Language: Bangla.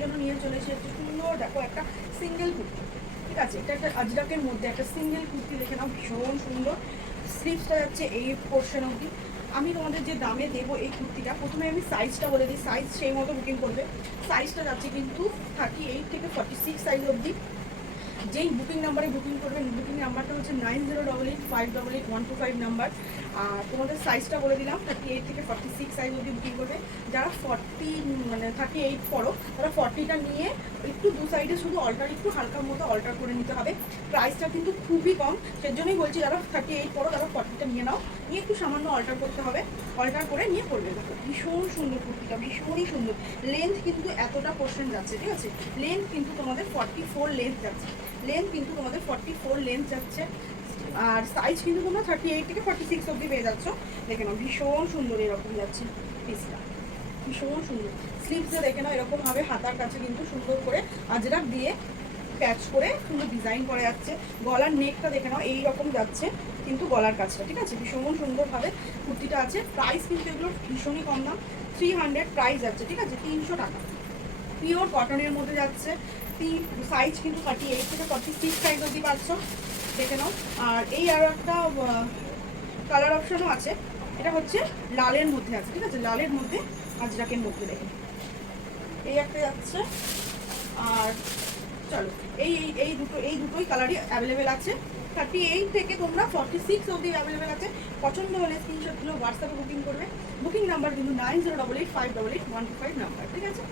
জন্য নিয়ে চলে এসেছি সুন্দর দেখো একটা সিঙ্গেল কুর্তি, ঠিক আছে? এটা একটা আজরাকের মধ্যে একটা সিঙ্গেল কুর্তি দেখে নাও, ভীষণ সুন্দর। স্লিভসটা যাচ্ছে এই পোর্শন অবধি। আমি তোমাদের যে দামে দেবো এই কুর্তিটা, প্রথমে আমি সাইজটা বলে দিই, সাইজ সেই মতো বুকিং করবে। সাইজটা যাচ্ছে কিন্তু 38 থেকে 46 সাইজ অবধি। যেই বুকিং নাম্বারে বুকিং করবেন, বুকিং নাম্বারটা হচ্ছে 9088588125 নাম্বার। আর তোমাদের সাইজটা বলে দিলাম 38 থেকে 46 সাইজ অবধি বুকিং করবে। যারা 38 পড়ো তারা 40টা নিয়ে একটু দু সাইডে শুধু অল্টার, একটু হালকার মতো অল্টার করে নিতে হবে। প্রাইসটা কিন্তু খুবই কম, সেজন্যই বলছি যারা 38 পড়ো তারা 40টা নিয়ে নাও, নিয়ে একটু সামান্য অল্টার করতে হবে, অল্টার করে নিয়ে পড়বে। দেখো ভীষণ সুন্দর কুর্তিটা, ভীষণই সুন্দর। লেন্থ কিন্তু এতটা পোর্শন যাচ্ছে, ঠিক আছে? লেন্থ কিন্তু তোমাদের 44 লেন্থ যাচ্ছে, লেন্থ যাচ্ছে। আর সাইজ কিন্তু তোমরা 38 থেকে 46 অবধি পেয়ে যাচ্ছ। দেখে নাও ভীষণ সুন্দর এরকম যাচ্ছে পিসটা, ভীষণ সুন্দর। স্লিভসে দেখে নাও এরকম ভাবে হাতার কাছে কিন্তু সুন্দর করে আজরাক দিয়ে প্যাচ করে সুন্দর ডিজাইন করা যাচ্ছে। গলার নেকটা দেখে নাও এইরকম যাচ্ছে কিন্তু গলার কাছটা, ঠিক আছে? ভীষণ সুন্দরভাবে কুর্তিটা আছে। প্রাইস কিন্তু এগুলো ভীষণই কম দাম, 300 প্রাইস যাচ্ছে, ঠিক আছে? 300 টাকা। পিওর কটনের মধ্যে যাচ্ছে। সাইজ কিন্তু 38 থেকে 46 সাইজ অবধি পাচ্ছ, দেখে নাও। আর এই আরও একটা কালার অপশনও আছে, এটা হচ্ছে লালের মধ্যে আছে, ঠিক আছে? লালের মধ্যে আজরাকের মধ্যে দেখে এই একটা যাচ্ছে। আর চলো এই দুটোই কালারই অ্যাভেলেবেল আছে। 38 থেকে তোমরা 46 অবধি অ্যাভেলেবেল আছে। পছন্দ হলে স্ক্রিনশট গুলো হোয়াটসঅ্যাপে বুকিং করবে। বুকিং নাম্বার কিন্তু 9088588125 নাম্বার, ঠিক আছে?